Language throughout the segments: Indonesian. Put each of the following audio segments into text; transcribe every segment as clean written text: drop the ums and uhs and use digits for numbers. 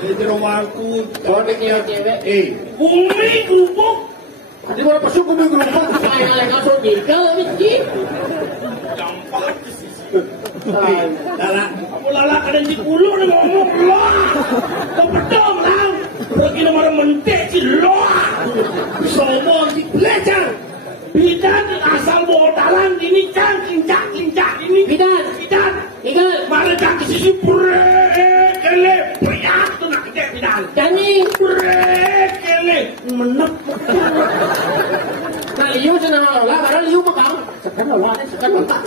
Itu rumahku. Oh, ini cewek. Umi kerupuk. Tadi mau pasuk umi kerupuk. Saya langsung nikah ini. Gampang. Lala, kamu lala kadang di pulau nih ngomong lah. Kepedong lah. Lagi nomor mentek si loa. Sombong si belajar. Bidan asal bodalan ini kincak ini. Bidan. Ingat, mana tak sisi brek kele banyak tu nak kita bidan. Jadi Brek kele menep. nah liu senang lola, baru liu makam. Sekarang lola ni sekarang tak.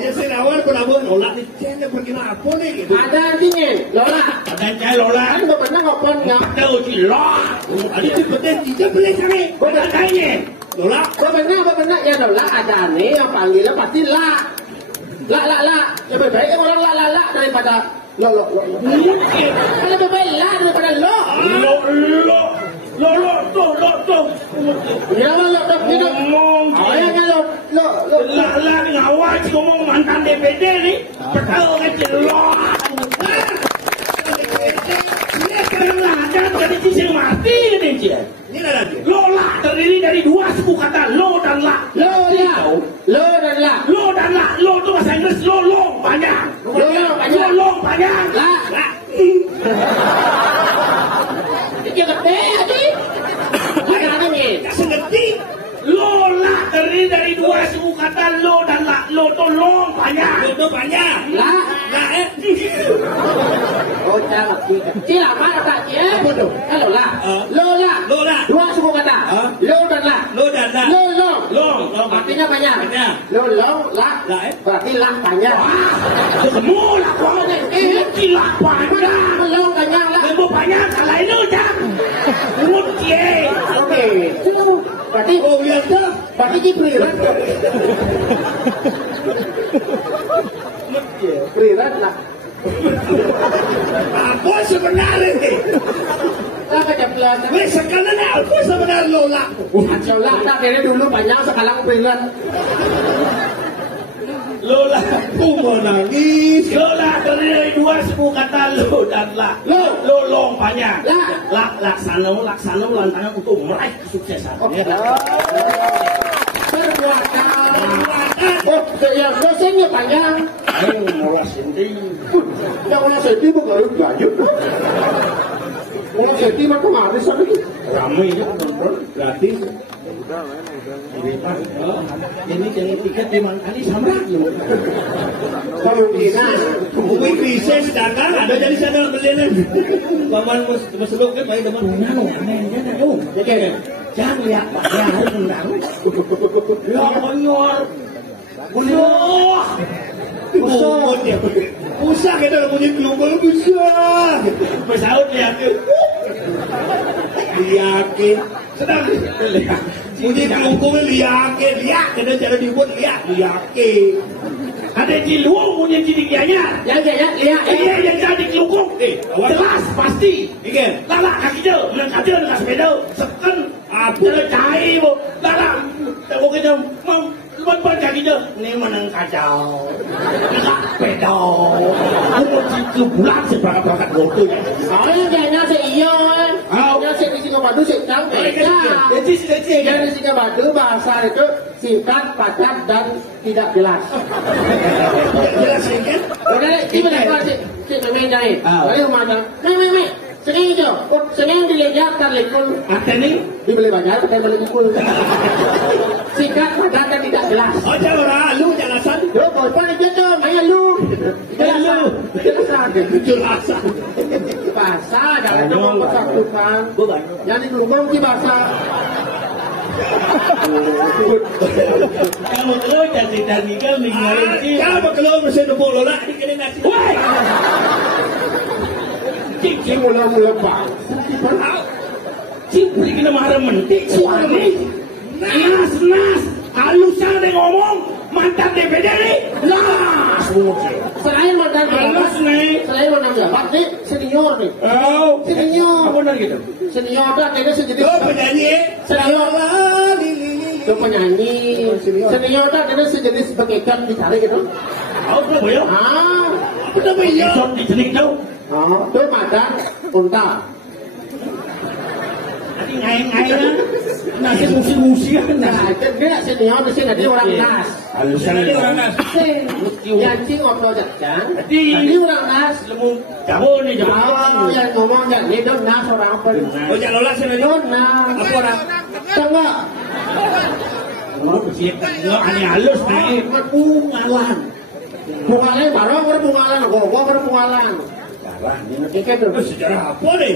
Dia senawan penabun lola ni cene pergi apa ni gitu. Ada artinya lola. Ada cene lola. Kan bapak nak ngopon ngap. Tahu si lola. Ada tu betul tidak boleh sangat. Bapak tanya. Lola. Bapak nak ya lola ada ni yang panggil pasti la. La. Lebih baik orang la daripada lo. Mungkin. Lebih baik la daripada lo. Lo tu. Ya lo. Ngomong. Ayahnya lo. La ni awal si ngomong mantan DPD ni. Bertahu kecil lo. Dia kerana ada jadi sisi mati ni dia. Ini lagi. Lola terdiri dari dua suku kata lo dan la. Lo dan la. Lo tu bahasa Inggris lo banyak. Lo banyak. La. Dia kata tadi. Ada ni. Sengerti. Lola terdiri dari dua suku kata lo dan la. Lo tu lo banyak. La. Oh, jangan kecil apa kata dia? Apa tu? Kalau la. Lola. Dua suku kata. Lo dan la. Lo. Artinya banyak. Lo, la. Berarti la banyak. Semua lah kau. Gila banyak. Lo banyak la. Lembu banyak kalau ini dah. Mutiye. Oke. Berarti Lihat dah. berarti Jibrilat. Jibrilat lah. Apa sebenarnya ni? Lah kerja pelan. Weh sekarang ni apa sebenarnya Lola? Macam lah tak kira dulu banyak sekarang Jibrilat. Lola, aku menangis. Lola terdiri dari dua suku kata lo dan la. Lo banyak. Laksana lantaran untuk meraih kesuksesan. Perbuatan. Oh, yang dosennya panjang. Ayo mau sendiri. Yang orang sedih bukan baju. Orang sedih mah kemarin sana. Ramai je nonton gratis. Ini jangan tiket 5 kali sama. Kalau kita, Umi krisis datang ada jadi sana belian. Paman masuk ke bayi teman. Nano, aneh tu. Jangan lihat ya harus undang. Ya menyor. Bunuh. Usah kita punya global besar. Pesawat lihat tu. Yakin. Sedang lihat. Punya global yakin. Lihat kena cara dibuat lihat. Yakin. Ada di luar punya jidikianya. ya, lihat. Dia yang jadi kelukung. Jelas pasti. Lala kaki dia. Kaki dia dengan sepeda. Sekan. Apa dia cahaya bu. Lala. Tak boleh dia. Lepas kaki dia. Ni menang kacau. Nak pedal. Aku cipu bulan seberangkat waktu. Orang jangan seiyo. Yang saya di Singapura saya tahu. Yang di Singapura bahasa itu singkat, padat dan tidak jelas. Jelas kan? Udah, gimana kau si main jahit? Boleh mana? Main. Senang je. Senang dilihat terlekul. Ada ni? Dibeli banyak, kita beli kukul. Singkat, padat dan tidak jelas. Oh jangan lu jangan san. Yo, kau pun aja tu, main lu. Jelasan. Bahasa, jangan ngomong persatuan. Yang di gelombang di bahasa. Kamu keluar jadi tadi kan ninggalin sih. Kamu keluar mesin dupung lola ini kena nasi. Woi. Cik mula-mula bang. Cik beri kena marah mentik suara ni. Nas. Halusan dia ngomong. Mantan DPD ni. Nas. Selain mantan Nas ni. selain mantan jabat ni, senior ni. Oh. Senior. Apa nak gitu? Senior tu akhirnya sejenis. Oh penyanyi. Senior. Itu penyanyi. Senior tu akhirnya sejenis bagaikan ditarik gitu. Oh kenapa ya? Ah. Kenapa ya? Di jenik tu. Oh, itu madan unta. Ngai-ngai lah. Nasi musi-musian. Nah, itu dia senior di sini dia orang nas. Halusan dia orang nas. Yancing ngobrol jajang. Tadi orang nas. Jauh nih, jauh. Oh, yang ngomong yang ini dong nas orang apa? Oh, jangan lola sini. Nas. Apa orang? Tengok. Oh, nggak aneh halus nih. Bungalan. Bungalan barang berbungalan, gogok berbungalan. Sejarah ini. Ini sejarah apa nih?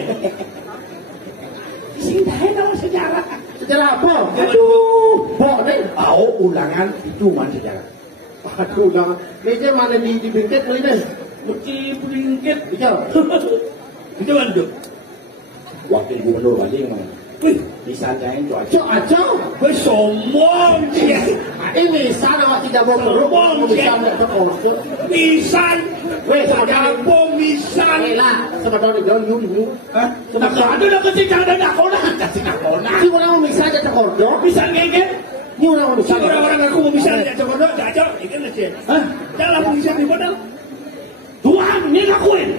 Singdahin dong sejarah. sejarah apa? Aduh, boleh. Oh, ulangan itu mana sejarah? Aduh, ulangan. Meja mana di bingkit beli deh. Mesti beringkit. Iya. Itu kan tuh. Wakil gubernur Bali yang mana? Wih, disandain cuaca. Cuaca. Wih, sombong dia. Ini sana tidak mau berhubung. Bisa tidak terkonsum. Misan. Weh, sama bom misan. lah, sama tahun itu you. Hah? Nak ada nak kecil ada nak kona, kasih nak kona. Si orang mau bisa aja terkonsum. Misan ngengeng. Ni orang mau bisa. Orang-orang aku mau bisa aja terkonsum, jajak. Ikan aja. Hah? Jangan mau bisa di modal. Tuhan, ni lakuin.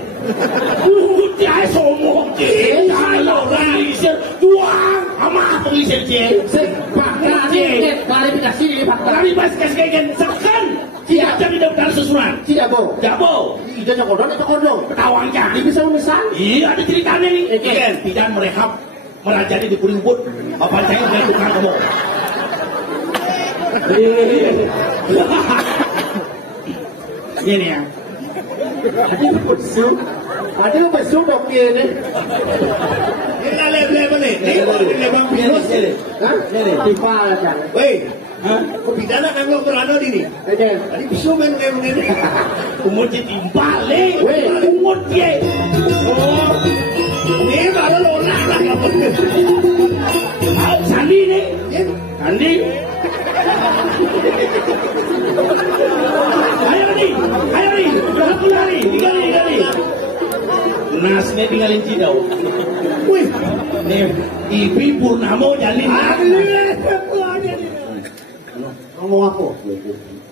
Dia sombong. Dia orang Malaysia. Tuhan, ama polisi je. Fakta ni, klarifikasi ini fakta. Klarifikasi kayak sekan. Tidak ada di daftar susunan. Tidak boh. Tidak boh. Itu cokordon atau kondom? Ketawangnya. Ini bisa misal? Iya, ada ceritanya nih. Kan, tidak merehab merajani di Puring Ubud. Apa saya yang tukang kamu? Ini ya. Ada besok dok dia ni. Ini level ni. Ini bang virus ni. Hah? Tipa aja. Wei, kau pidana kan kau berada di ni. Tadi bisa main ni. Umur dia timpal le. Umur dia. Oh, ni baru lola lah kau. Au Sandi ni. Sandi. Ayo ni. Berapa hari? Tiga hari. Nas ni tinggalin Cidau. Wih, ni Ibi Purnamo jalin. Ngomong apa?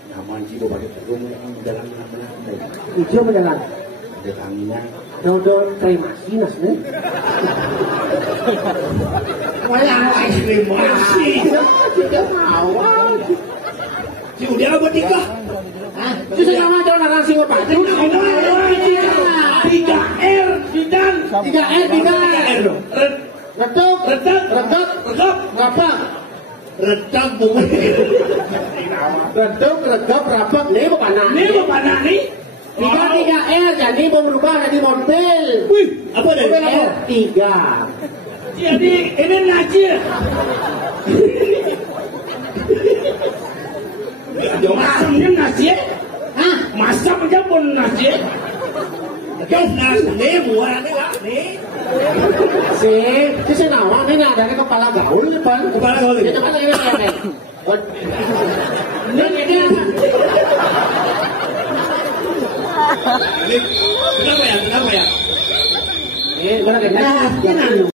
Nama Cidau pakai terung jalan mana-mana. Itu berjalan. Ada tanginya. Dodol kremasi nas ni. Wala kremasi. Tidak awal. Sudah bertiga. Itu sama jalan nasi apa? 3R bidan. 3R bidan. Retuk. Retak bumi. Retuk, regap, rapat. Ini apa anak ni? 3R jadi berubah jadi mobil. Wih, apa dah? R3. Jadi ini najis. Masamnya najis? Hah? Masam aja pun najis. Kau najis buat ni. Si Nawa ni ada ni kepala gaul depan. Kepala gaul. Dia mana ni? Ni. Kenapa ya? Mana kena?